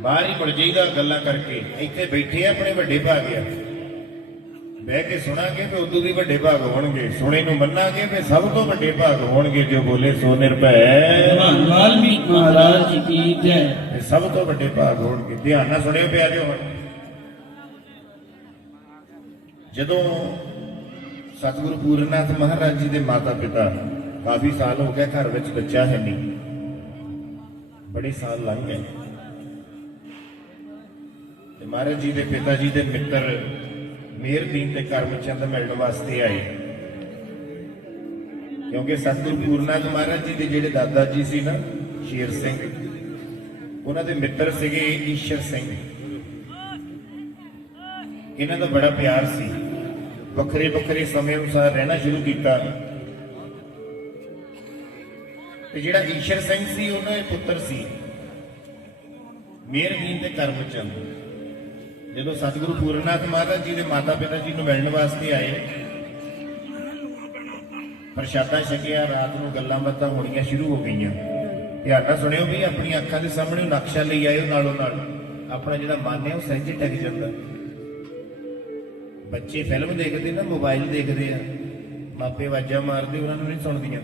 ਬਾਹਰ ਹੀ ਮੁੜ ਜਾਈਦਾ ਗੱਲਾਂ ਕਰਕੇ ਇੱਥੇ ਬੈਠੇ ਆ ਆਪਣੇ ਵੱਡੇ ਭਾਗ ਆ। ਬਹਿ ਕੇ ਸੁਣਾਂਗੇ ਤੇ ਉਦੋਂ ਵੀ ਵੱਡੇ ਭਾਗ ਹੋਣਗੇ। ਸੁਣੇ ਨੂੰ ਮੰਨਾਂਗੇ ਤੇ ਸਭ ਤੋਂ ਵੱਡੇ ਭਾਗ ਹੋਣਗੇ ਜੋ ਬੋਲੇ ਸੋ ਨਿਰਭੈ ਭਗਵਾਨ ਵਾਲਮੀਕ ਮਹਾਰਾਜ ਜੀ ਕੀ ਜੈ। ਤੇ ਸਭ ਤੋਂ ਵੱਡੇ ਭਾਗ ਹੋਣਗੇ। ਧਿਆਨ ਨਾਲ ਸੁਣਿਓ ਪਿਆਰਿਓ। ਹੁਣ ਜਦੋਂ ਸਤਿਗੁਰੂ ਪੂਰਨਨਾਥ ਮਹਾਰਾਜ ਜੀ ਦੇ ਮਾਤਾ ਪਿਤਾ ਕਾਫੀ ਸਾਲ ਹੋ ਗਏ ਘਰ ਵਿੱਚ ਬੱਚਾ ਹੈ ਨਹੀਂ। ਬੜੇ ਸਾਲ ਲੰਘ ਗਏ। ਤੇ ਮਹਾਰਾਜ ਜੀ ਦੇ ਪਿਤਾ ਜੀ ਦੇ ਮਿੱਤਰ ਮੇਰਦੀਨ ਤੇ ਕਰਮਚੰਦ ਮਿਲਣ ਵਾਸਤੇ ਆਏ। ਕਿਉਂਕਿ ਸਤਿਗੁਰੂ ਪੂਰਨਾਥ ਮਹਾਰਾਜ ਜੀ ਦੇ ਜਿਹੜੇ ਦਾਦਾ ਜੀ ਸੀ ਨਾ, ਸ਼ੇਰ ਸਿੰਘ, ਉਹਨਾਂ ਦੇ ਮਿੱਤਰ ਸੀਗੇ ਈਸ਼ਰ ਸਿੰਘ। ਇਹਨਾਂ ਦਾ ਬੜਾ ਪਿਆਰ ਸੀ। ਵੱਖਰੇ ਵੱਖਰੇ ਸਮੇਂ ਅਨੁਸਾਰ ਰਹਿਣਾ ਸ਼ੁਰੂ ਕੀਤਾ। ਤੇ ਜਿਹੜਾ ਈਸ਼ਰ ਸਿੰਘ ਸੀ ਉਹਨਾਂ ਦੇ ਪੁੱਤਰ ਸੀ ਮੇਰਦੀਨ ਤੇ ਕਰਮਚੰਦ। ਜਦੋਂ ਸਤਿਗੁਰੂ ਪੂਰਨਾਥ ਮਹਾਰਾਜ ਜੀ ਦੇ ਮਾਤਾ ਪਿਤਾ ਜੀ ਨੂੰ ਮਿਲਣ ਵਾਸਤੇ ਆਏ, ਪ੍ਰਸ਼ਾਦਾ ਛਕਿਆ, ਰਾਤ ਨੂੰ ਗੱਲਾਂ ਬਾਤਾਂ ਹੋਣੀਆਂ ਸ਼ੁਰੂ ਹੋ ਗਈਆਂ। ਧਿਆਨ ਨਾਲ ਸੁਣਿਓ ਵੀ ਆਪਣੀ ਅੱਖਾਂ ਦੇ ਸਾਹਮਣੇ ਨਕਸ਼ਾ ਲਈ ਆਇਓ ਨਾਲੋਂ ਨਾਲ। ਆਪਣਾ ਜਿਹੜਾ ਮਨ ਹੈ ਉਹ ਸਹਿਜੇ ਟਿਕ ਜਾਂਦਾ। ਬੱਚੇ ਫਿਲਮ ਦੇਖਦੇ ਨਾ ਮੋਬਾਈਲ ਦੇਖਦੇ ਆ। ਮਾਪੇ ਆਵਾਜ਼ਾਂ ਮਾਰਦੇ, ਉਹਨਾਂ ਨੂੰ ਨਹੀਂ ਸੁਣਦੀਆਂ।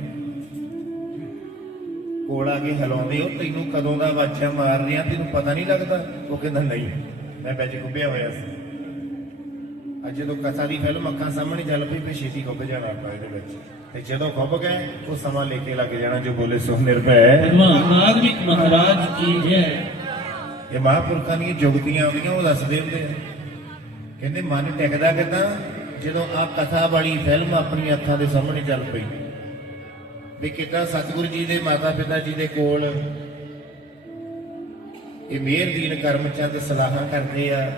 ਕੋਲ ਆ ਕੇ ਹਲਾਉਂਦੇ, ਉਹ ਤੈਨੂੰ ਕਦੋਂ ਦਾ ਆਵਾਜ਼ਾਂ ਮਾਰ ਰਿਹਾ, ਤੈਨੂੰ ਪਤਾ ਨਹੀਂ ਲੱਗਦਾ? ਉਹ ਕਹਿੰਦਾ, ਨਹੀਂ। ਮੈਂ ਵਿੱਚ ਖੁੱਬਿਆ ਹੋਇਆ ਸੀ। ਅੱਜ ਜਦੋਂ ਕਥਾ ਦੀ ਫਿਲਮ ਅੱਖਾਂ ਸਾਹਮਣੇ ਚੱਲ ਪਈ ਫੇ ਛੇਤੀ ਖੁੱਬ ਜਾਣਾ ਆਪਾਂ ਇਹਦੇ ਵਿੱਚ। ਤੇ ਜਦੋਂ ਖੁੱਬ ਗਏ ਉਹ ਸਮਾਂ ਲੈ ਕੇ ਲੱਗ ਜਾਣਾ ਜੋ ਬੋਲੇ ਸੋ ਨਿਰਭੈ। ਵਾਲਮੀਕ ਮਹਾਰਾਜ ਕੀ ਜੈ। ਇਹ ਮਹਾਂਪੁਰਖਾਂ ਦੀਆਂ ਜੁਗਤੀਆਂ ਆਉਂਦੀਆਂ ਉਹ ਦੱਸਦੇ ਹੁੰਦੇ ਆ। ਕਹਿੰਦੇ ਮਨ ਟਿਕਦਾ ਕਿਦਾਂ? ਜਦੋਂ ਆ ਕਥਾ ਵਾਲੀ ਫਿਲਮ ਆਪਣੀ ਅੱਖਾਂ ਦੇ ਸਾਹਮਣੇ ਚੱਲ ਪਈ। ਵੀ ਕਿਦਾਂ ਸਤਿਗੁਰੂ ਜੀ ਦੇ ਮਾਤਾ ਪਿਤਾ ਜੀ ਦੇ ਕੋਲ ਇਹ ਮਿਹਰਦੀਨ ਕਰਮਚੰਦ ਸਲਾਹਾਂ ਕਰਦੇ ਆ,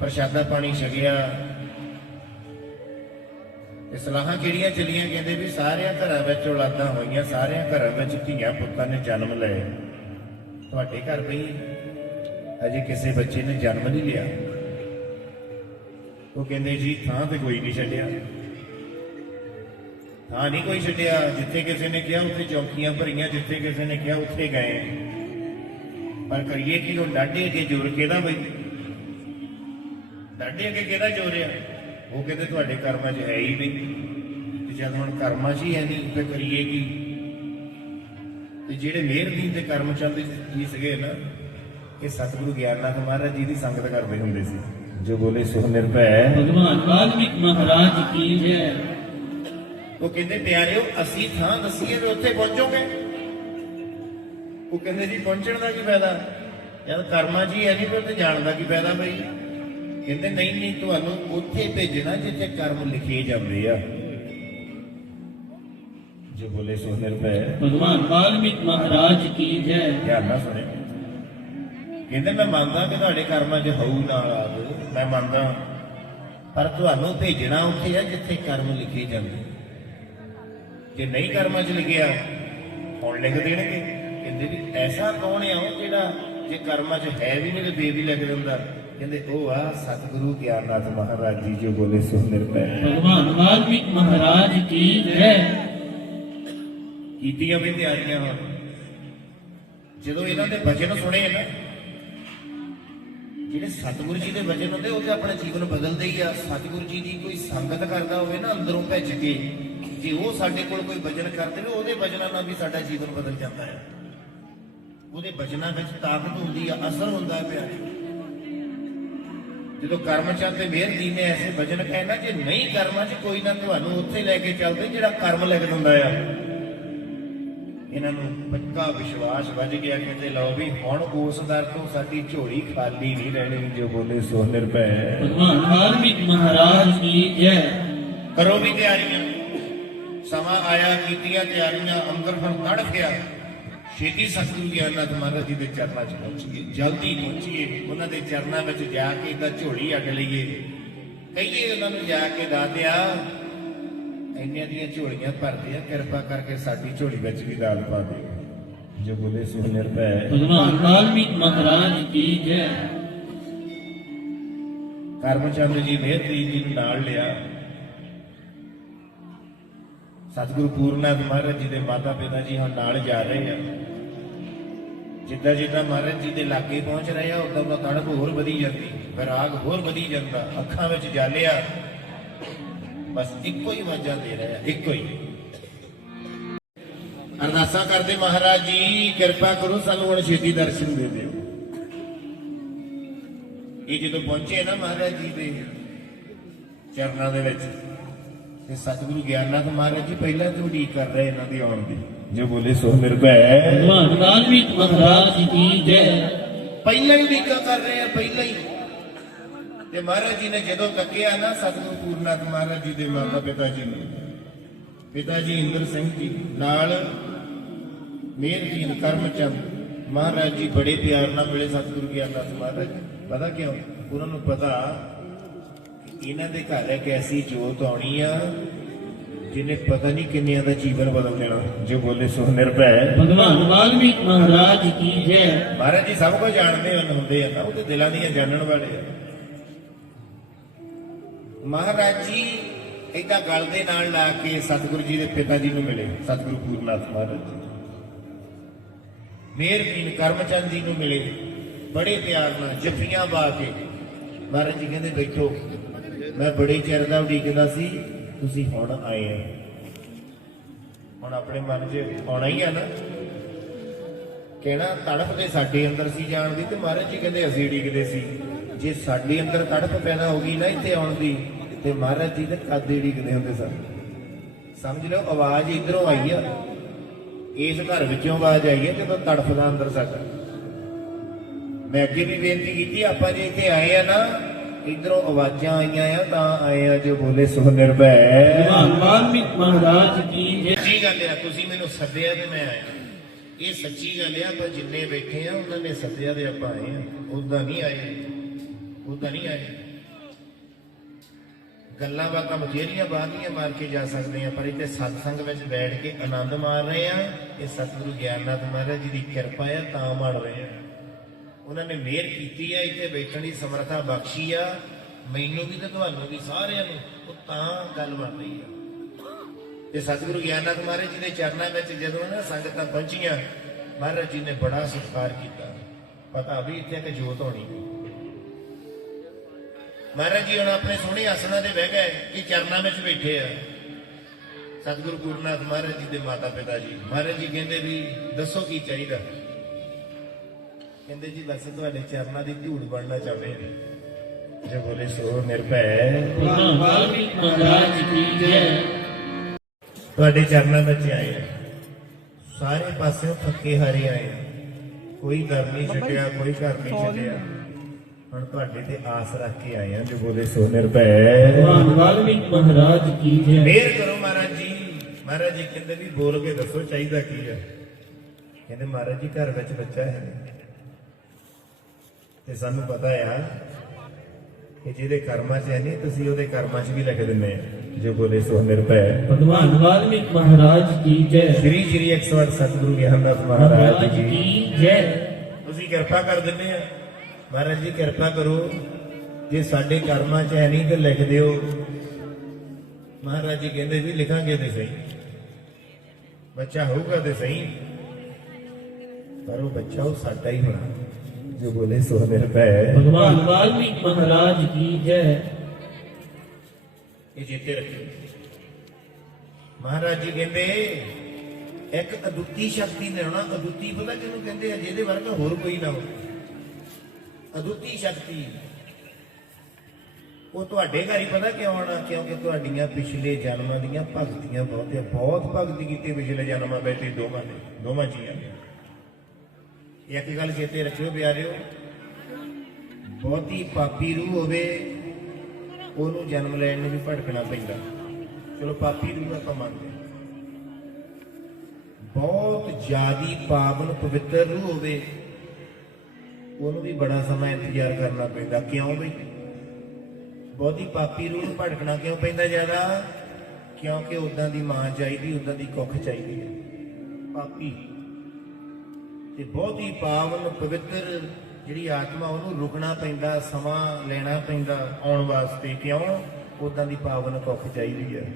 ਪ੍ਰਸ਼ਾਦਾ ਪਾਣੀ ਛਕਿਆ। ਇਹ ਸਲਾਹਾਂ ਕਿਹੜੀਆਂ ਚੱਲੀਆਂ? ਕਹਿੰਦੇ ਵੀ ਸਾਰਿਆਂ ਘਰਾਂ ਵਿੱਚ ਔਲਾਦਾਂ ਹੋਈਆਂ, ਸਾਰਿਆਂ ਘਰਾਂ ਵਿੱਚ ਧੀਆਂ ਪੁੱਤਾਂ ਨੇ ਜਨਮ ਲਏ। ਤੁਹਾਡੇ ਘਰ ਵੀ ਅਜੇ ਕਿਸੇ ਬੱਚੇ ਨੇ ਜਨਮ ਨਹੀਂ ਲਿਆ। ਉਹ ਕਹਿੰਦੇ ਜੀ, ਥਾਂ ਤੇ ਕੋਈ ਨਹੀਂ ਛੱਡਿਆ। ਥਾਂ ਨਹੀਂ ਕੋਈ ਛੱਡਿਆ, ਜਿੱਥੇ ਕਿਸੇ ਨੇ ਕਿਹਾ ਉੱਥੇ ਚੌਕੀਆਂ ਭਰੀਆਂ, ਜਿੱਥੇ ਕਿਸੇ ਨੇ ਕਿਹਾ ਉੱਥੇ ਗਏ। ਪਰ ਕਰੀਏ ਕੀ ਉਹ ਡਾਢੇ ਅੱਗੇ ਜੋਰ ਕਿਹਦਾ ਬਈ? ਡਾਢੇ ਅੱਗੇ ਕਿਹਦਾ ਜੋਰ ਆ? ਉਹ ਕਹਿੰਦੇ ਤੁਹਾਡੇ ਕਰਮਾਂ 'ਚ ਹੈ ਹੀ ਨਹੀਂ ਤੇ ਜਦ ਹੁਣ ਕਰਮਾਂ 'ਚ ਹੀ ਹੈ ਨਹੀਂ ਤੇ ਕਰੀਏ ਕੀ? ਤੇ ਜਿਹੜੇ ਮਿਹਰਦੀਨ ਦੇ ਕਰਮਚੰਦ ਜੀ ਸੀਗੇ ਨਾ ਇਹ ਸਤਿਗੁਰੂ ਗਿਆਨਨਾਥ ਮਹਾਰਾਜ ਜੀ ਦੀ ਸੰਗਤ ਕਰਦੇ ਹੁੰਦੇ ਸੀ। ਜੋ ਬੋਲੇ ਸੋ ਨਿਰਭੈ। ਭਗਵਾਨ ਵਾਲਮੀਕ ਮਹਾਰਾਜ ਕੀ ਜੈ ਉਹ ਕਹਿੰਦੇ ਪਿਆਰਿਓ ਅਸੀਂ ਥਾਂ ਦਸੀਏ ਵੀ ਉੱਥੇ ਪਹੁੰਚੋਗੇ। ਉਹ ਕਹਿੰਦੇ ਜੀ ਪਹੁੰਚਣ ਦਾ ਕੀ ਫਾਇਦਾ? ਜਦ ਕਰਮਾਂ ਹੀ ਹੈ ਨਹੀਂ ਫਿਰ ਤੇ ਜਾਣ ਦਾ ਕੀ ਫਾਇਦਾ ਬਈ? ਕਹਿੰਦੇ ਨਹੀਂ ਨਹੀਂ ਤੁਹਾਨੂੰ ਉੱਥੇ ਭੇਜਣਾ ਜਿੱਥੇ ਕਰਮ ਲਿਖੇ ਜਾਂਦੇ ਆ। ਜੋ ਬੋਲੇ ਸੋ ਨਿਰਭੈ। ਭਗਵਾਨ ਵਾਲਮੀਕ ਮਹਾਰਾਜ ਕੀ ਜੈ। ਧਿਆਨ ਨਾਲ ਸੁਣੇ। ਕਹਿੰਦੇ ਮੈਂ ਮੰਨਦਾ ਕਿ ਤੁਹਾਡੇ ਕਰਮਾਂ 'ਚ ਹੋਊ ਨਾਲ ਆਵੇ ਮੈਂ ਮੰਨਦਾ। ਪਰ ਤੁਹਾਨੂੰ ਭੇਜਣਾ ਉੱਥੇ ਹੈ ਜਿੱਥੇ ਕਰਮ ਲਿਖੇ ਜਾਂਦੇ। ਜੇ ਨਹੀਂ ਕਰਮਾਂ 'ਚ ਲਿਖਿਆ ਹੁਣ ਲਿਖ ਦੇਣਗੇ। ਕਹਿੰਦੇ ਵੀ ਐਸਾ ਕੌਣ ਆ ਉਹ ਜਿਹੜਾ ਜੇ ਕਰਮਾਂ 'ਚ ਹੈ ਵੀ ਨਹੀਂ ਤੇ ਬੇ ਵੀ ਲਿਖ ਦਿੰਦਾ? ਕਹਿੰਦੇ ਉਹ ਆ ਸਤਿਗੁਰੂ ਗਿਆਨਨਾਥ ਮਹਾਰਾਜ ਜੀ ਜੋ ਬੋਲੇ ਸੋ ਨਿਰਭੈ। ਭਗਵਾਨ ਵਾਲਮੀਕ ਮਹਾਰਾਜ ਕੀ ਜੈ। ਕੀਤੀਆਂ ਵੀ ਤਿਆਰੀਆਂ ਹਨ ਜਦੋਂ ਇਹਨਾਂ ਦੇ ਵਚਨ ਸੁਣੇ ਨਾ ਜਿਹੜੇ ਸਤਿਗੁਰੂ ਜੀ ਦੇ ਵਚਨ ਹੁੰਦੇ ਉਹ ਤੇ ਆਪਣਾ ਜੀਵਨ ਬਦਲਦੇ ਹੀ ਆ। ਸਤਿਗੁਰੂ ਜੀ ਦੀ ਕੋਈ ਸੰਗਤ ਕਰਦਾ ਹੋਵੇ ਨਾ ਅੰਦਰੋਂ ਭਿੱਜ ਕੇ ਜੇ ਉਹ ਸਾਡੇ ਕੋਲ ਕੋਈ ਵਚਨ ਕਰਦੇ ਨੇ ਉਹਦੇ ਵਚਨਾਂ ਨਾਲ ਵੀ ਸਾਡਾ ਜੀਵਨ ਬਦਲ ਜਾਂਦਾ ਹੈ। ਉਹਦੇ ਵਚਨਾਂ ਵਿੱਚ ਤਾਕਤ ਹੁੰਦੀ ਆ ਅਸਰ ਹੁੰਦਾ ਪਿਆਰੇ ਜਦੋਂ ਕਰਮਚੰਦ ਤੇ ਮਿਹਰਦੀ ਨੇ ਐਸੇ ਵਚਨ ਕਹਿਣਾ ਜੇ ਨਹੀਂ ਕਰਮਾਂ 'ਚ ਕੋਈ ਨਾ ਤੁਹਾਨੂੰ ਉੱਥੇ ਲੈ ਕੇ ਚੱਲਦੇ ਜਿਹੜਾ ਕਰਮ ਲਿਖ ਦਿੰਦਾ ਆ। ਇਹਨਾਂ ਨੂੰ ਪੱਕਾ ਵਿਸ਼ਵਾਸ ਵੱਜ ਗਿਆ ਕਹਿੰਦੇ ਲਓ ਵੀ ਹੁਣ ਉਸ ਦਰ ਤੋਂ ਸਾਡੀ ਝੋਲੀ ਖਾਲੀ ਨਹੀਂ ਰਹਿਣੀ ਜੋ ਬੋਲੇ ਸੋ ਨਿਰਭੈ। ਭਗਵਾਨ ਵਾਲਮੀਕ ਮਹਾਰਾਜ ਕੀ ਜੈ। ਕਰੋ ਵੀ ਤਿਆਰੀਆਂ। ਸਮਾਂ ਆਇਆ ਕੀਤੀਆਂ ਤਿਆਰੀਆਂ ਅੰਦਰ ਹੁਣ ਕੱਢ ਗਿਆ। ਛੇਤੀ ਸਤਿਗੁਰੂ ਗਿਆਨਨਾਥ ਮਹਾਰਾਜ ਜੀ ਦੇ ਚਰਨਾਂ 'ਚ ਪਹੁੰਚੀਏ ਜਲਦੀ ਪਹੁੰਚੀਏ ਉਹਨਾਂ ਦੇ ਚਰਨਾਂ ਵਿੱਚ ਜਾ ਕੇ ਇਹਦਾ ਝੋਲੀ ਅੱਡ ਲਈਏ। ਕਹੀਏ ਉਹਨਾਂ ਨੂੰ ਜਾ ਕੇ ਦਾਤਿਆ ਇੰਨੀਆਂ ਦੀਆਂ ਝੋਲੀਆਂ ਭਰਦੇ ਆ ਕਿਰਪਾ ਕਰਕੇ ਸਾਡੀ ਝੋਲੀ ਵਿੱਚ ਵੀ ਦਾਲ ਪਾ ਦੇ। ਜੋ ਬੋਲੇ ਸੋ ਨਿਰਭੈ। ਭਗਵਾਨ ਵਾਲਮੀਕ ਮਹਾਰਾਜ ਕੀ ਜੈ। ਕਰਮਚੰਦ ਜੀ ਮਿਹਰਦੀ ਜੀ ਨੂੰ ਨਾਲ ਲਿਆ। ਸਤਿਗੁਰੂ ਪੂਰਨਾਥ ਮਹਾਰਾਜ ਜੀ ਦੇ ਮਾਤਾ ਪਿਤਾ ਜੀ ਹੁਣ ਨਾਲ ਜਾ ਰਹੇ ਆ। ਜਿੱਦਾਂ ਜਿੱਦਾਂ ਮਹਾਰਾਜ ਜੀ ਦੇ ਲਾਗੇ ਪਹੁੰਚ ਰਹੇ ਆ, ਉਦਾਂ ਦਾ ਤੜਪ ਹੋਰ ਵਧੀ ਜਾਂਦੀ, ਵਿਰਾਗ ਹੋਰ ਵਧੀ ਜਾਂਦਾ, ਅੱਖਾਂ ਵਿੱਚ ਜਾਲਿਆ। ਬਸ ਇੱਕੋ ਹੀ ਵਾਜਾਂ ਦੇ ਰਿਹਾ ਇੱਕੋ ਹੀ। ਅਰਦਾਸਾਂ ਕਰਦੇ ਮਹਾਰਾਜ ਜੀ, ਕਿਰਪਾ ਕਰੋ ਸਾਨੂੰ ਹੁਣ ਛੇਤੀ ਦਰਸ਼ਨ ਦੇ ਦਿਓ। ਇਹ ਜਦੋਂ ਪਹੁੰਚੇ ਨਾ ਮਹਾਰਾਜ ਜੀ ਦੇ ਚਰਨਾਂ ਦੇ ਵਿੱਚ ਤੇ ਸਤਿਗੁਰੂ ਗਿਆਨਨਾਥ ਮਹਾਰਾਜ ਜੀ ਪਹਿਲਾਂ ਤੋਂ ਉਡੀਕ ਕਰ ਰਹੇ ਇਹਨਾਂ ਦੀ ਆਉਣ ਦੀ। ਜੋ ਬੋਲੇ ਸੋ ਨਿਰਭੈ ਭਗਵਾਨ ਵਾਲਮੀਕ ਮਹਾਰਾਜ ਕੀ ਜੈ। ਪਹਿਲਾਂ ਹੀ ਉਡੀਕਾਂ ਕਰ ਰਹੇ ਆ ਪਹਿਲਾਂ ਹੀ। ਤੇ ਮਹਾਰਾਜ ਜੀ ਨੇ ਜਦੋਂ ਤੱਕਿਆ ਨਾ ਸਤਿਗੁਰੂ ਪੂਰਨਾਥ ਮਹਾਰਾਜ ਜੀ ਦੇ ਮਾਤਾ ਪਿਤਾ ਜੀ ਨੂੰ। ਪਿਤਾ ਜੀ ਇੰਦਰ ਸਿੰਘ ਜੀ ਨਾਲ ਮੇਹਰਦੀਨ ਕਰਮਚੰਦ ਮਹਾਰਾਜ ਜੀ ਬੜੇ ਪਿਆਰ ਨਾਲ ਮਿਲੇ ਸਤਿਗੁਰੂ ਗਿਆਨਨਾਥ ਮਹਾਰਾਜ ਜੀ। ਪਤਾ ਕਿਉਂ? ਉਹਨਾਂ ਨੂੰ ਪਤਾ ਇਹਨਾਂ ਦੇ ਘਰ ਇੱਕ ਐਸੀ ਜੋਤ ਆਉਣੀ ਆ ਜਿਹਨੇ ਪਤਾ ਨਹੀਂ ਕਿੰਨਿਆਂ ਦਾ ਜੀਵਨ ਬਦਲ ਦੇਣਾ। ਜੋ ਬੋਲੇ ਸੋ ਨਿਰਭੈ। ਭਗਵਾਨ ਵਾਲਮੀਕ ਮਹਾਰਾਜ ਕੀ ਜੈ। ਮਹਾਰਾਜ ਜੀ ਸਭ ਕੁਝ ਜਾਣਦੇ ਹਨ ਹੁੰਦੇ ਆ। ਨਾ ਉਹ ਤੇ ਦਿਲਾਂ ਦੀਆਂ ਜਾਣਨ ਵਾਲੇ ਮਹਾਰਾਜ ਜੀ ਏਦਾਂ ਗਲ ਦੇ ਨਾਲ ਲਾ ਕੇ ਸਤਿਗੁਰੂ ਜੀ ਦੇ ਪਿਤਾ ਜੀ ਨੂੰ ਮਿਲੇ। ਸਤਿਗੁਰੂ ਪੂਰਨਾਥ ਮਹਾਰਾਜ ਜੀ। ਮੇਹਰਬੀਨ ਕਰਮਚੰਦ ਜੀ ਨੂੰ ਮਿਲੇ। ਬੜੇ ਪਿਆਰ ਨਾਲ ਜੱਫੀਆਂ ਪਾ ਕੇ। ਮਹਾਰਾਜ ਜੀ ਕਹਿੰਦੇ ਬੈਠੋ। ਮੈਂ ਬੜੇ ਚਿਰ ਦਾ ਉਡੀਕਦਾ ਸੀ, ਤੁਸੀਂ ਹੁਣ ਆਏ ਆ ਹੁਣ ਆਪਣੇ ਮਨ 'ਚ ਆਉਣਾ ਹੀ ਆ ਨਾ। ਕਹਿਣਾ ਤੜਫ ਤੇ ਸਾਡੇ ਅੰਦਰ ਸੀ ਜਾਣ ਦੀ ਤੇ ਮਹਾਰਾਜ ਜੀ ਕਹਿੰਦੇ ਅਸੀਂ ਉਡੀਕਦੇ ਸੀ। ਜੇ ਸਾਡੇ ਅੰਦਰ ਤੜਫ ਪੈਦਾ ਹੋ ਗਈ ਨਾ ਇੱਥੇ ਆਉਣ ਦੀ, ਤੇ ਮਹਾਰਾਜ ਜੀ ਦੇ ਕਾਦੇ ਉਡੀਕਦੇ ਹੁੰਦੇ ਸਨ। ਸਮਝ ਲਓ, ਆਵਾਜ਼ ਇਧਰੋਂ ਆਈ ਆ। ਇਸ ਘਰ ਵਿੱਚੋਂ ਆਵਾਜ਼ ਆਈ ਹੈ ਜਦੋਂ ਤੜਫਦਾ ਅੰਦਰ ਸਾਡਾ। ਮੈਂ ਅੱਗੇ ਵੀ ਬੇਨਤੀ ਕੀਤੀ, ਆਪਾਂ ਜੇ ਇੱਥੇ ਆਏ ਆ ਨਾ ਇਧਰੋਂ ਆਵਾਜ਼ਾਂ ਆਈਆਂ ਆ ਤਾਂ ਆਏ ਆ ਜੋ ਬੋਲੇ ਸੁਖ ਨਿਰਭੈ। ਭਗਵਾਨ ਵਾਲਮੀਕ ਮਹਾਰਾਜ ਕੀ ਜੈ। ਸੱਚੀ ਗੱਲ ਆ ਤੁਸੀਂ ਮੈਨੂੰ ਸੱਦਿਆ ਤੇ ਮੈਂ ਆਇਆ। ਇਹ ਸੱਚੀ ਗੱਲ ਆ ਆਪਾਂ ਜਿੰਨੇ ਬੈਠੇ ਆ ਉਹਨਾਂ ਨੇ ਸੱਦਿਆ ਤੇ ਆਪਾਂ ਆਏ ਆ। ਉਦਾਂ ਨਹੀਂ ਆਏ। ਉਦਾਂ ਨਹੀਂ ਆਏ। ਗੱਲਾਂ ਬਾਤਾਂ ਬਥੇਰੀਆਂ ਬਾਹਰੀਆਂ ਮਾਰ ਕੇ ਜਾ ਸਕਦੇ ਆ ਪਰ ਇੱਥੇ ਸਤਸੰਗ ਵਿੱਚ ਬੈਠ ਕੇ ਆਨੰਦ ਮਾਰ ਰਹੇ ਆ। ਇਹ ਸਤਿਗੁਰੂ ਗਿਆਨਨਾਥ ਮਹਾਰਾਜ ਜੀ ਦੀ ਕਿਰਪਾ ਆ ਤਾਂ ਮਾਣ ਰਹੇ ਆ। ਉਹਨਾਂ ਨੇ ਮਿਹਰ ਕੀਤੀ ਆ, ਇੱਥੇ ਬੈਠਣ ਦੀ ਸਮਰੱਥਾ ਬਖਸ਼ੀ ਆ। ਮੈਨੂੰ ਵੀ ਤੇ ਤੁਹਾਨੂੰ ਵੀ ਸਾਰਿਆਂ ਨੂੰ, ਉਹ ਤਾਂ ਗੱਲ ਬਣ ਰਹੀ ਆ। ਤੇ ਸਤਿਗੁਰੂ ਗਿਆਨਨਾਥ ਮਹਾਰਾਜ ਜੀ ਦੇ ਚਰਨਾਂ ਵਿੱਚ ਜਦੋਂ ਨਾ ਸੰਗਤਾਂ ਪਹੁੰਚੀਆਂ, ਮਹਾਰਾਜ ਜੀ ਨੇ ਬੜਾ ਸਤਿਕਾਰ ਕੀਤਾ। ਪਤਾ ਵੀ ਇੱਥੇ ਇੱਕ ਜੋਤ ਹੋਣੀ। ਮਹਾਰਾਜ ਜੀ ਹੁਣ ਆਪਣੇ ਸੋਹਣੇ ਆਸਣਾਂ ਤੇ ਬਹਿ ਗਏ ਕਿ ਚਰਨਾਂ ਵਿੱਚ ਬੈਠੇ ਆ। ਸਤਿਗੁਰੂ ਗੁਰਨਾਥ ਮਹਾਰਾਜ ਜੀ ਦੇ ਮਾਤਾ ਪਿਤਾ ਜੀ। ਮਹਾਰਾਜ ਜੀ ਕਹਿੰਦੇ ਵੀ, ਦੱਸੋ ਕੀ ਚਾਹੀਦਾ? ਕਹਿੰਦੇ ਜੀ ਬਸ ਤੁਹਾਡੇ ਚਰਨਾਂ ਦੀ ਧੂੜ ਬਣਨਾ ਚਾਹੁੰਦੇ ਨੇ। ਜੇ ਬੋਲੇ ਸੋ ਨਿਰਭੈ। ਭਗਵਾਨ ਵਾਲਮੀਕ ਮਹਾਰਾਜ ਕੀ ਜੈ ਤੁਹਾਡੇ ਚਰਨਾਂ ਵਿੱਚ ਆਏ ਸਾਰੇ ਪਾਸਿਓਂ ਥੱਕੇ ਹਾਰੇ ਆਏ ਕੋਈ ਦਰ ਨਹੀਂ ਛੱਡਿਆ ਕੋਈ ਘਰ ਨਹੀਂ ਛੱਡਿਆ। ਹੁਣ ਤੁਹਾਡੇ ਤੇ ਆਸ ਰੱਖ ਕੇ ਆਏ ਆ ਜੋ ਬੋਲੇ ਸੋ ਨਿਰਭੈ। ਭਗਵਾਨ ਵਾਲਮੀਕ ਮਹਾਰਾਜ ਕੀ ਜੈ। ਮਿਹਰ ਕਰੋ ਮਹਾਰਾਜ ਜੀ। ਮਹਾਰਾਜ ਜੀ ਕਹਿੰਦੇ ਵੀ ਬੋਲ ਕੇ ਦੱਸੋ ਚਾਹੀਦਾ ਕੀ ਹੈ ਕਹਿੰਦੇ ਮਹਾਰਾਜ ਜੀ ਘਰ ਵਿੱਚ ਬੱਚਾ ਹੈ ਤੇ ਸਾਨੂੰ ਪਤਾ ਆ ਕਿ ਜਿਹਦੇ ਕਰਮਾਂ 'ਚ ਹੈ ਨਹੀਂ ਤੁਸੀਂ ਉਹਦੇ ਕਰਮਾਂ 'ਚ ਵੀ ਲਿਖ ਦਿੰਦੇ ਆ ਜੋ ਬੋਲੇ ਸੋ ਨਿਰਭੈ। ਭਗਵਾਨ ਵਾਲਮੀਕ ਮਹਾਰਾਜ ਕੀ ਜੈ। ਸ਼੍ਰੀ ਸ਼੍ਰੀ 108 ਸਤਿਗੁਰੂ ਗਿਆਨਨਾਥ ਮਹਾਰਾਜ ਮਹਾਰਾਜ ਜੀ। ਕੀ ਜੈ। ਤੁਸੀਂ ਕਿਰਪਾ ਕਰ ਦਿੰਦੇ ਆ। ਮਹਾਰਾਜ ਜੀ ਕਿਰਪਾ ਕਰੋ। ਜੇ ਸਾਡੇ ਕਰਮਾਂ 'ਚ ਹੈ ਨਹੀਂ ਤੇ ਲਿਖ ਦਿਓ। ਮਹਾਰਾਜ ਜੀ ਕਹਿੰਦੇ ਵੀ ਲਿਖਾਂਗੇ ਤੇ ਸਹੀ। ਬੱਚਾ ਹੋਊਗਾ ਤੇ ਸਹੀ। ਪਰ ਉਹ ਬੱਚਾ ਉਹ ਸਾਡਾ ਹੀ ਹੋਣਾ। ਜੋ ਬੋਲੇ ਸੋ ਨਿਰਭੈ ਭਗਵਾਨ ਵਾਲਮੀਕ ਮਹਾਰਾਜ ਕੀ ਜੈ। ਇਹ ਜਿੱਤੇ ਰੱਖਿਓ। ਮਹਾਰਾਜ ਜੀ ਕਹਿੰਦੇ ਇੱਕ ਅਦੁੱਤੀ ਸ਼ਕਤੀ ਨੇ ਹੋਣਾ ਅਦੁੱਤੀ ਪਤਾ ਕਿਹਨੂੰ ਕਹਿੰਦੇ ਆ ਜਿਹਦੇ ਵਰਗਾ ਹੋਰ ਕੋਈ ਨਾ ਹੋਵੇ। ਅਦੁੱਤੀ ਸ਼ਕਤੀ। ਉਹ ਤੁਹਾਡੇ ਘਰ ਹੀ ਪਤਾ ਕਿਉਂ ਆਉਣਾ? ਕਿਉਂਕਿ ਤੁਹਾਡੀਆਂ ਪਿਛਲੇ ਜਨਮਾਂ ਦੀਆਂ ਭਗਤੀਆਂ ਬਹੁਤ ਬਹੁਤ ਭਗਤੀ ਕੀਤੀ ਪਿਛਲੇ ਜਨਮਾਂ ਵਿੱਚ ਦੋਵਾਂ ਨੇ ਦੋਵਾਂ ਜੀਆਂ ਨੇ। ਇੱਕ ਗੱਲ ਚੇਤੇ ਰੱਖਿਓ ਪਿਆਰਿਓ, ਬਹੁਤੀ ਪਾਪੀ ਰੂਹ ਹੋਵੇ, ਉਹਨੂੰ ਜਨਮ ਲੈਣ ਨੂੰ ਵੀ ਭਟਕਣਾ ਪੈਂਦਾ। ਚਲੋ ਪਾਪੀ ਰੂਹ ਆਪਾਂ ਮੰਨਦੇ ਬਹੁਤ ਜ਼ਿਆਦੀ ਪਾਵਨ ਪਵਿੱਤਰ ਰੂਹ ਹੋਵੇ, ਉਹਨੂੰ ਵੀ ਬੜਾ ਸਮਾਂ ਇੰਤਜ਼ਾਰ ਕਰਨਾ ਪੈਂਦਾ। ਕਿਉਂ ਬਈ? ਬਹੁਤੀ ਪਾਪੀ ਰੂਹ ਨੂੰ ਭਟਕਣਾ ਕਿਉਂ ਪੈਂਦਾ ਜ਼ਿਆਦਾ? ਕਿਉਂਕਿ ਉਦਾਂ ਦੀ ਮਾਂ ਚਾਹੀਦੀ ਉਦਾਂ ਦੀ ਕੁੱਖ ਚਾਹੀਦੀ ਹੈ। ਪਾਪੀ ਤੇ ਬਹੁਤ ਹੀ ਪਾਵਨ ਪਵਿੱਤਰ ਜਿਹੜੀ ਆਤਮਾ ਉਹਨੂੰ ਰੁਕਣਾ ਪੈਂਦਾ ਸਮਾਂ ਲੈਣਾ ਪੈਂਦਾ ਆਉਣ ਵਾਸਤੇ ਕਿਉਂ? ਉਦਾਂ ਦੀ ਪਾਵਨ ਕੁੱਖ ਚਾਹੀਦੀ ਹੈ।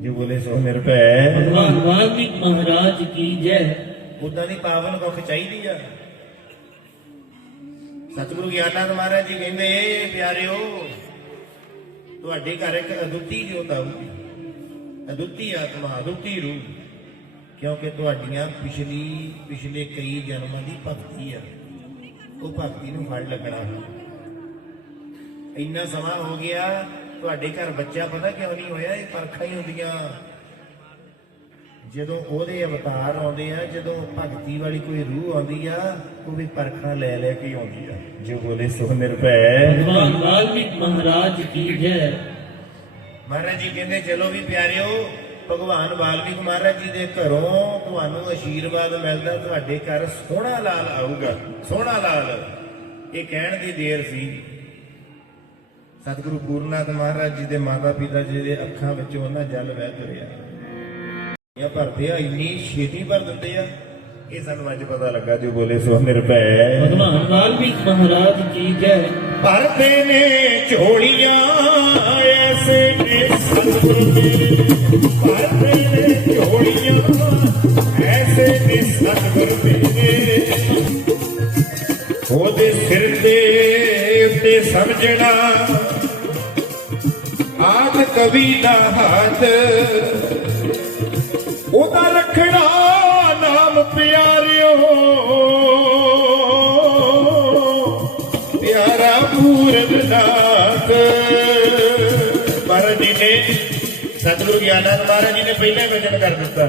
ਜੇ ਬੋਲੇ ਸੋ ਨਿਰਭੈ। ਭਗਵਾਨ ਵਾਲਮੀਕ ਮਹਾਰਾਜ ਕੀ ਜੈ। ਉਦਾਂ ਦੀ ਪਾਵਨ ਕੁੱਖ ਚਾਹੀਦੀ ਆ। ਸਤਿਗੁਰੂ ਗਿਆਨੰਦ ਮਹਾਰਾਜ ਜੀ ਕਹਿੰਦੇ ਪਿਆਰਿਓ ਤੁਹਾਡੇ ਘਰ ਇੱਕ ਅਦੁੱਤੀ ਜੋਤ ਆਊਗੀ। ਅਦੁੱਤੀ ਆਤਮਾ ਅਦੁੱਤੀ ਰੂਹ ਕਿਉਂਕਿ ਤੁਹਾਡੀਆਂ ਪਿਛਲੀ ਪਿਛਲੇ ਕਈ ਜਨਮਾਂ ਦੀ ਭਗਤੀ ਆ। ਉਹ ਭਗਤੀ ਨੂੰ ਫਲ ਲੱਗਣਾ। ਇੰਨਾ ਸਮਾਂ ਹੋ ਗਿਆ ਤੁਹਾਡੇ ਘਰ ਬੱਚਾ ਪਤਾ ਕਿਉਂ ਨਹੀਂ ਹੋਇਆ? ਇਹ ਪਰਖਾਂ ਹੀ ਹੁੰਦੀਆਂ। ਜਦੋਂ ਉਹਦੇ ਅਵਤਾਰ ਆਉਂਦੇ ਆ ਜਦੋਂ ਭਗਤੀ ਵਾਲੀ ਕੋਈ ਰੂਹ ਆਉਂਦੀ ਆ ਉਹ ਵੀ ਪਰਖਾਂ ਲੈ ਲੈ ਕੇ ਆਉਂਦੀ ਆ। ਜੋ ਬੋਲੇ ਸੋ ਨਿਰਭੈ ਭਗਵਾਨ ਵਾਲਮੀਕ ਮਹਾਰਾਜ ਕੀ ਜੈ ਮਹਾਰਾਜ ਜੀ ਕਹਿੰਦੇ ਚਲੋ ਵੀ ਪਿਆਰਿਓ ਭਗਵਾਨ ਵਾਲਮੀਕ ਮਹਾਰਾਜ ਜੀ ਦੇ ਘਰੋਂ ਤੁਹਾਨੂੰ ਆਸ਼ੀਰਵਾਦ ਮਿਲਦਾ ਤੁਹਾਡੇ ਘਰ ਸੋਹਣਾ ਲਾਲ ਆਊਗਾ ਸੋਹਣਾ ਲਾਲ। ਇਹ ਕਹਿਣ ਦੀ ਦੇਰ ਸੀ। ਸਤਿਗੁਰੂ ਪੂਰਨਾਥ ਮਹਾਰਾਜ ਜੀ ਦੇ ਮਾਤਾ ਪਿਤਾ ਜੀ ਦੇ ਅੱਖਾਂ ਵਿੱਚੋਂ ਉਹਨਾਂ ਜਲ ਵਹਿ ਤੁਰਿਆ। ਇਹ ਭਰਦੇ ਆ ਇੰਨੀ ਛੇਤੀ ਭਰ ਦਿੰਦੇ ਆ। ਇਹ ਸਾਨੂੰ ਅੱਜ ਪਤਾ ਲੱਗਾ ਜੋ ਬੋਲੇ ਸੋ ਨਿਰਭੈ ਭਗਵਾਨ ਵਾਲਮੀਕ ਮਹਾਰਾਜ ਕੀ ਜੈ। ਭਰਦੇ ਨੇ ਝੋਲੀਆਂ ਉਹਦੇ ਸਿਰ ਤੇ ਉੱਤੇ ਸਮਝਣਾ ਆਦ ਕਵੀ ਦਾ ਹੱਥ ਉਹਦਾ ਰੱਖਣਾ ਨਾਮ ਪਿਆਰਿਓ ਪਿਆਰਾ ਪੂਰਬਨਾਥ ਦਾ ਸਤਿਗੁਰੂ ਗਿਆਨੰਦ ਮਹਾਰਾਜ ਜੀ ਨੇ ਪਹਿਲਾਂ ਹੀ ਵਚਨ ਕਰ ਦਿੱਤਾ।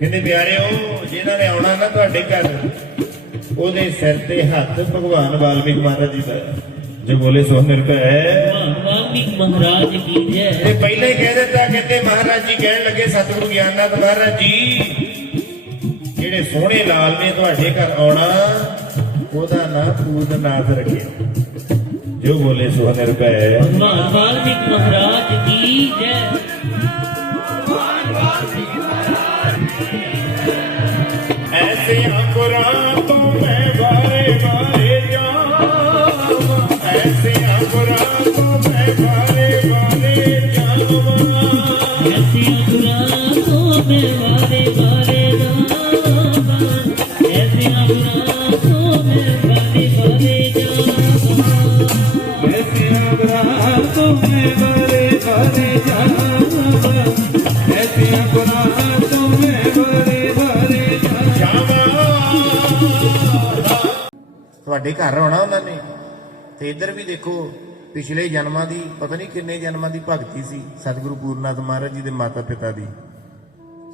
ਕਹਿੰਦੇ ਪਿਆਰਿਓ ਜਿਨ੍ਹਾਂ ਨੇ ਆਉਣਾ ਨਾ ਤੁਹਾਡੇ ਘਰ ਉਹਦੇ ਸਿਰ ਤੇ ਹੱਥ ਭਗਵਾਨ ਵਾਲਮੀਕ ਮਹਾਰਾਜ ਜੀ ਦਾ। ਜੋ ਬੋਲੇ ਸੋ ਨਿਰਭੈ ਭਗਵਾਨ ਵਾਲਮੀਕ ਮਹਾਰਾਜ ਕੀ ਜੈ। ਤੇ ਪਹਿਲਾਂ ਹੀ ਕਹਿ ਦਿੱਤਾ ਕਹਿੰਦੇ ਮਹਾਰਾਜ ਜੀ ਕਹਿਣ ਲੱਗੇ ਸਤਿਗੁਰੂ ਗਿਆਨਨਾਥ ਮਹਾਰਾਜ ਜੀ ਜਿਹੜੇ ਸੋਹਣੇ ਲਾਲ ਨੇ ਤੁਹਾਡੇ ਘਰ ਆਉਣਾ ਉਹਦਾ ਨਾਂ ਪੂਰਨਾਥ ਰੱਖਿਓ। ਜੋ ਬੋਲੇ ਸੋ ਨਿਰਭੈ ਭਗਵਾਨ ਵਾਲਮੀਕ ਮਹਾਰਾਜ ਕੀ ਜੈ ਐਸੇ ਅੰਕੁਰਾਂ ਤੋਂ ਮੈਂ ਵਾਰੇ ਵਾਰੇ ਜਾਵਾਂ ਐਸੇ ਅੰਕੁਰਾਂ ਤੋਂ ਮੈਂ ਵਾਰੇ ਵਾਰੇ ਜਾਵਾਂ ਐਸੀ ਅਗੁਰਾਂ ਤੁਹਾਡੇ ਘਰ ਆਉਣਾ ਉਹਨਾਂ ਨੇ। ਤੇ ਇੱਧਰ ਵੀ ਦੇਖੋ, ਪਿਛਲੇ ਜਨਮਾਂ ਦੀ, ਪਤਾ ਨਹੀਂ ਕਿੰਨੇ ਜਨਮਾਂ ਦੀ ਭਗਤੀ ਸੀ ਸਤਿਗੁਰੂ ਪੂਰਨਾਥ ਮਹਾਰਾਜ ਜੀ ਦੇ ਮਾਤਾ ਪਿਤਾ ਦੀ।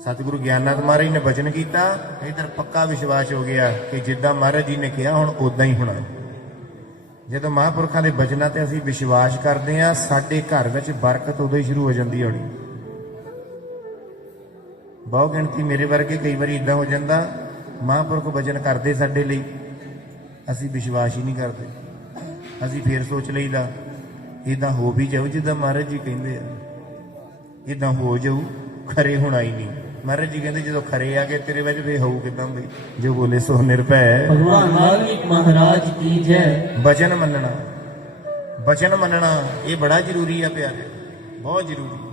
ਸਤਿਗੁਰੂ ਗਿਆਨਨਾਥ ਮਹਾਰਾਜ ਨੇ ਬਚਨ ਕੀਤਾ, ਇੱਧਰ ਪੱਕਾ ਵਿਸ਼ਵਾਸ ਹੋ ਗਿਆ ਕਿ ਜਿੱਦਾਂ ਮਹਾਰਾਜ ਜੀ ਨੇ ਕਿਹਾ, ਹੁਣ ਉਦਾਂ ਹੀ ਹੋਣਾ। ਜਦੋਂ ਮਹਾਂਪੁਰਖਾਂ ਦੇ ਬਚਨਾਂ ਤੇ ਅਸੀਂ ਵਿਸ਼ਵਾਸ ਕਰਦੇ ਹਾਂ, ਸਾਡੇ ਘਰ ਵਿੱਚ ਬਰਕਤ ਉਦੋਂ ਹੀ ਸ਼ੁਰੂ ਹੋ ਜਾਂਦੀ ਹੋਣੀ। ਬਹੁ ਗਿਣਤੀ ਮੇਰੇ ਵਰਗੇ ਕਈ ਵਾਰੀ ਇਦਾਂ ਹੋ ਜਾਂਦਾ, ਮਹਾਂਪੁਰਖ ਬਚਨ ਕਰਦੇ ਸਾਡੇ ਲਈ। ਅਸੀਂ ਵਿਸ਼ਵਾਸ ਹੀ ਨਹੀਂ ਕਰਦੇ। ਅਸੀਂ ਫੇਰ ਸੋਚ ਲਈਦਾ ਇਦਾਂ ਹੋ ਵੀ ਜਾਊ ਜਿੱਦਾਂ ਮਹਾਰਾਜ ਜੀ ਕਹਿੰਦੇ ਆ। ਇਦਾਂ ਹੋ ਜਾਊ ਖਰੇ ਹੋਣਾ ਹੀ ਨਹੀਂ। ਮਹਾਰਾਜ ਜੀ ਕਹਿੰਦੇ ਜਦੋਂ ਖਰੇ ਆ ਗਏ ਤੇਰੇ ਵਿੱਚ ਫੇ ਹੋਊ ਕਿਦਾਂ ਬਈ? ਜੋ ਬੋਲੇ ਸੋ ਨਿਰਭੈ। ਭਗਵਾਨ ਵਾਲਮੀਕ ਮਹਾਰਾਜ ਕੀ ਜੈ। ਬਚਨ ਮੰਨਣਾ। ਬਚਨ ਮੰਨਣਾ ਇਹ ਬੜਾ ਜ਼ਰੂਰੀ ਆ ਪਿਆਰੇ। ਬਹੁਤ ਜ਼ਰੂਰੀ।